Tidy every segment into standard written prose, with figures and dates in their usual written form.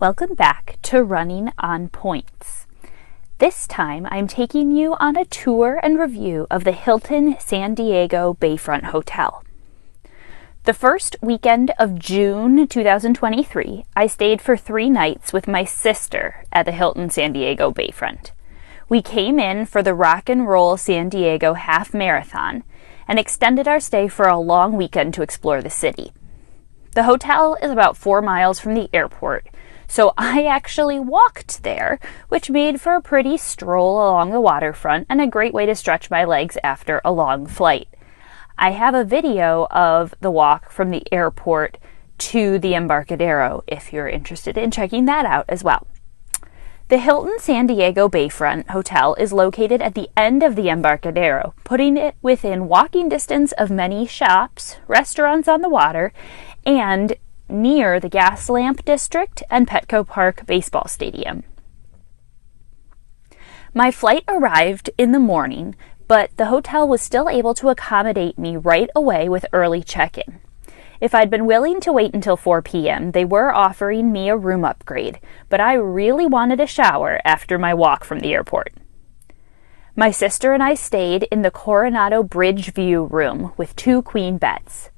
Welcome back to Running on Points. This time I'm taking you on a tour and review of the Hilton San Diego Bayfront Hotel. The first weekend of June 2023, I stayed for 3 nights with my sister at the Hilton San Diego Bayfront. We came in for the Rock and Roll San Diego Half Marathon and extended our stay for a long weekend to explore the city. The hotel is about 4 miles from the airport, so I actually walked there, which made for a pretty stroll along the waterfront and a great way to stretch my legs after a long flight. I have a video of the walk from the airport to the Embarcadero if you're interested in checking that out as well. The Hilton San Diego Bayfront Hotel is located at the end of the Embarcadero, putting it within walking distance of many shops, restaurants on the water, and near the Gaslamp District and Petco Park baseball stadium. My flight arrived in the morning, but the hotel was still able to accommodate me right away with early check-in. If I'd been willing to wait until 4 p.m., they were offering me a room upgrade, but I really wanted a shower after my walk from the airport. My sister and I stayed in the Coronado Bridge View room with 2 queen beds.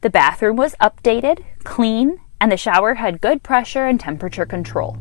The bathroom was updated, clean, and the shower had good pressure and temperature control.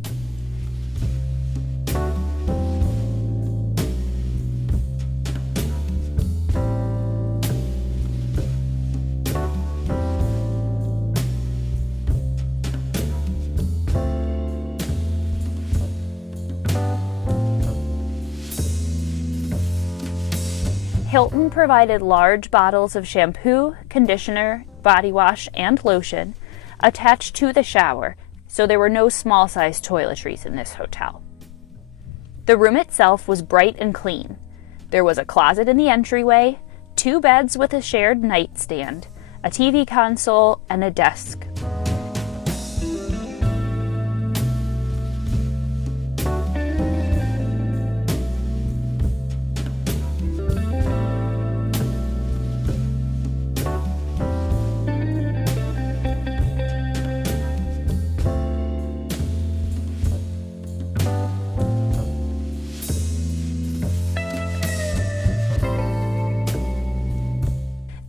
Hilton provided large bottles of shampoo, conditioner, body wash, and lotion attached to the shower, so there were no small-sized toiletries in this hotel. The room itself was bright and clean. There was a closet in the entryway, 2 beds with a shared nightstand, a TV console, and a desk.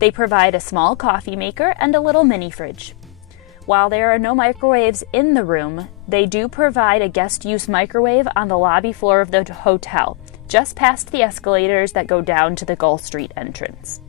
They provide a small coffee maker and a little mini fridge. While there are no microwaves in the room, they do provide a guest use microwave on the lobby floor of the hotel, just past the escalators that go down to the Gulf Street entrance.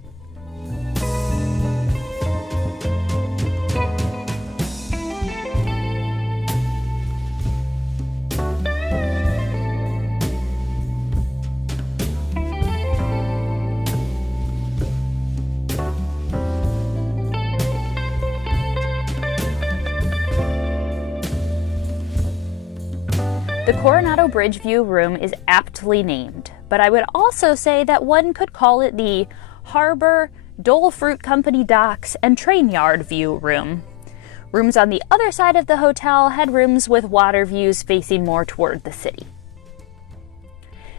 The Coronado Bridge View room is aptly named, but I would also say that one could call it the Harbor, Dole Fruit Company Docks, and Train Yard View room. Rooms on the other side of the hotel had rooms with water views facing more toward the city.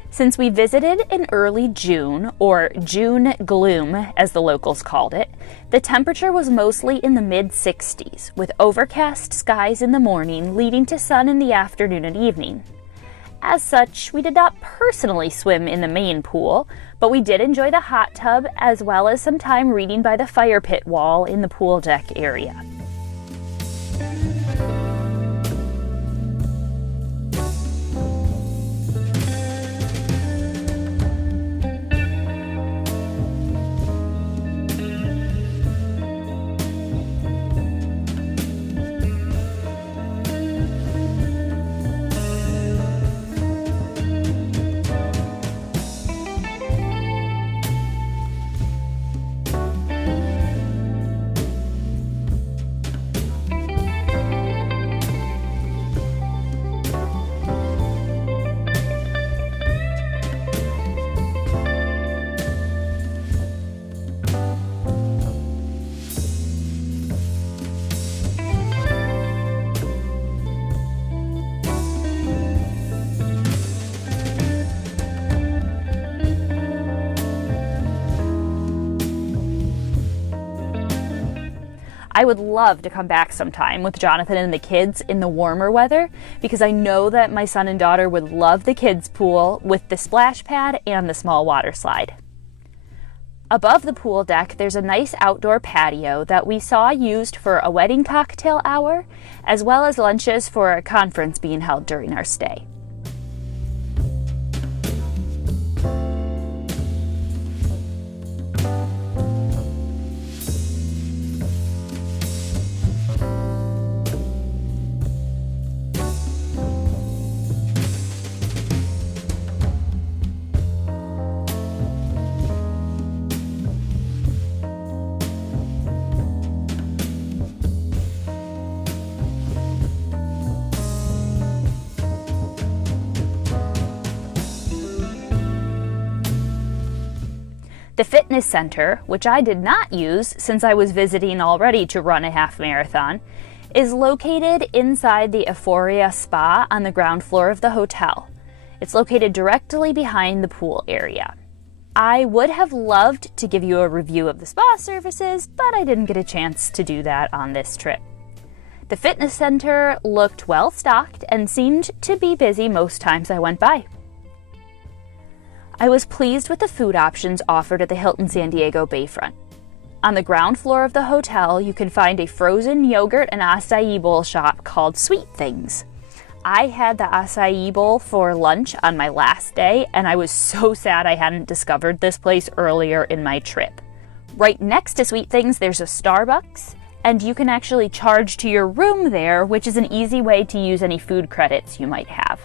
Since we visited in early June, or June gloom as the locals called it, the temperature was mostly in the mid-60s, with overcast skies in the morning leading to sun in the afternoon and evening. As such, we did not personally swim in the main pool, but we did enjoy the hot tub as well as some time reading by the fire pit wall in the pool deck area. I would love to come back sometime with Jonathan and the kids in the warmer weather because I know that my son and daughter would love the kids' pool with the splash pad and the small water slide. Above the pool deck, there's a nice outdoor patio that we saw used for a wedding cocktail hour, as well as lunches for a conference being held during our stay. The fitness center, which I did not use since I was visiting already to run a half marathon, is located inside the Euphoria Spa on the ground floor of the hotel. It's located directly behind the pool area. I would have loved to give you a review of the spa services, but I didn't get a chance to do that on this trip. The fitness center looked well stocked and seemed to be busy most times I went by. I was pleased with the food options offered at the Hilton San Diego Bayfront. On the ground floor of the hotel, you can find a frozen yogurt and acai bowl shop called Sweet Things. I had the acai bowl for lunch on my last day, and I was so sad I hadn't discovered this place earlier in my trip. Right next to Sweet Things, there's a Starbucks, and you can actually charge to your room there, which is an easy way to use any food credits you might have.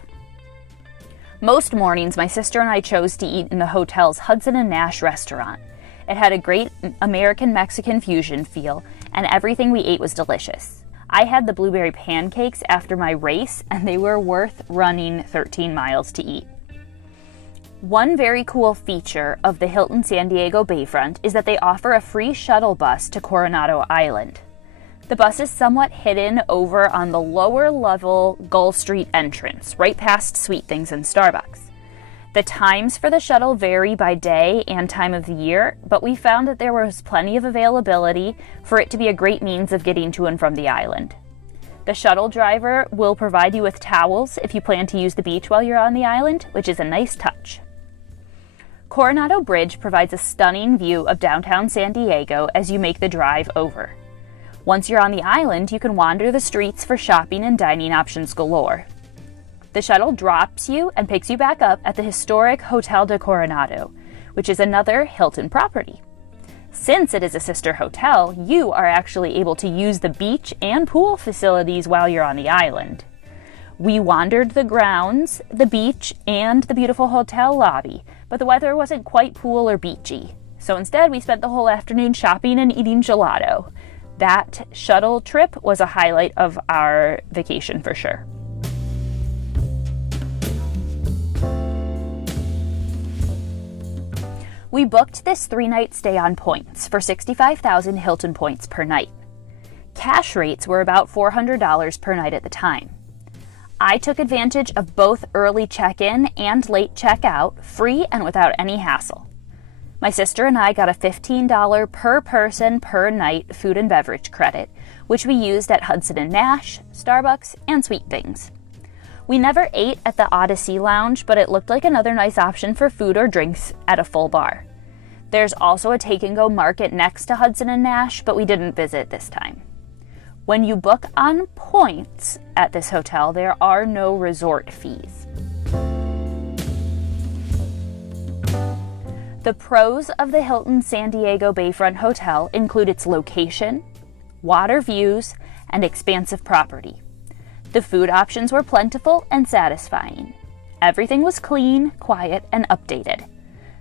Most mornings, my sister and I chose to eat in the hotel's Hudson and Nash restaurant. It had a great American-Mexican fusion feel, and everything we ate was delicious. I had the blueberry pancakes after my race, and they were worth running 13 miles to eat. One very cool feature of the Hilton San Diego Bayfront is that they offer a free shuttle bus to Coronado Island. The bus is somewhat hidden over on the lower level Gull Street entrance, right past Sweet Things and Starbucks. The times for the shuttle vary by day and time of the year, but we found that there was plenty of availability for it to be a great means of getting to and from the island. The shuttle driver will provide you with towels if you plan to use the beach while you're on the island, which is a nice touch. Coronado Bridge provides a stunning view of downtown San Diego as you make the drive over. Once you're on the island, you can wander the streets for shopping and dining options galore. The shuttle drops you and picks you back up at the historic Hotel de Coronado, which is another Hilton property. Since it is a sister hotel, you are actually able to use the beach and pool facilities while you're on the island. We wandered the grounds, the beach, and the beautiful hotel lobby, but the weather wasn't quite pool or beachy. So instead, we spent the whole afternoon shopping and eating gelato. That shuttle trip was a highlight of our vacation for sure. We booked this 3-night stay on points for 65,000 Hilton points per night. Cash rates were about $400 per night at the time. I took advantage of both early check-in and late check-out, free and without any hassle. My sister and I got a $15 per person per night food and beverage credit, which we used at Hudson and Nash, Starbucks, and Sweet Things. We never ate at the Odyssey Lounge, but it looked like another nice option for food or drinks at a full bar. There's also a take-and-go market next to Hudson and Nash, but we didn't visit this time. When you book on points at this hotel, there are no resort fees. The pros of the Hilton San Diego Bayfront Hotel include its location, water views, and expansive property. The food options were plentiful and satisfying. Everything was clean, quiet, and updated.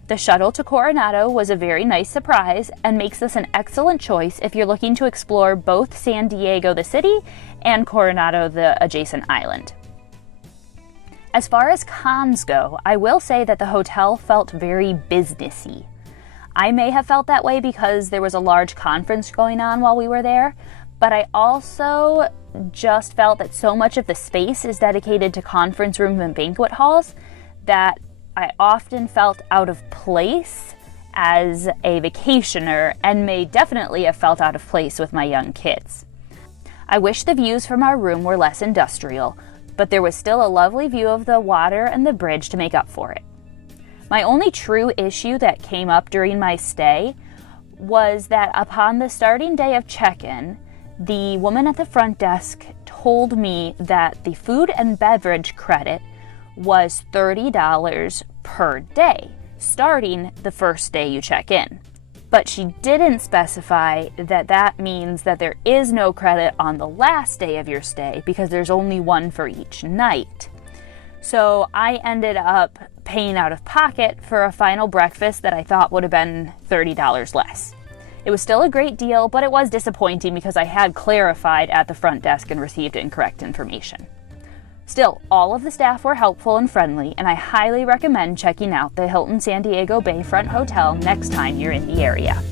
The shuttle to Coronado was a very nice surprise and makes this an excellent choice if you're looking to explore both San Diego, the city, and Coronado, the adjacent island. As far as cons go, I will say that the hotel felt very businessy. I may have felt that way because there was a large conference going on while we were there, but I also just felt that so much of the space is dedicated to conference rooms and banquet halls that I often felt out of place as a vacationer and may definitely have felt out of place with my young kids. I wish the views from our room were less industrial, but there was still a lovely view of the water and the bridge to make up for it. My only true issue that came up during my stay was that upon the starting day of check-in, the woman at the front desk told me that the food and beverage credit was $30 per day, starting the first day you check in. But she didn't specify that that means that there is no credit on the last day of your stay because there's only one for each night. So I ended up paying out of pocket for a final breakfast that I thought would have been $30 less. It was still a great deal, but it was disappointing because I had clarified at the front desk and received incorrect information. Still, all of the staff were helpful and friendly, and I highly recommend checking out the Hilton San Diego Bayfront Hotel next time you're in the area.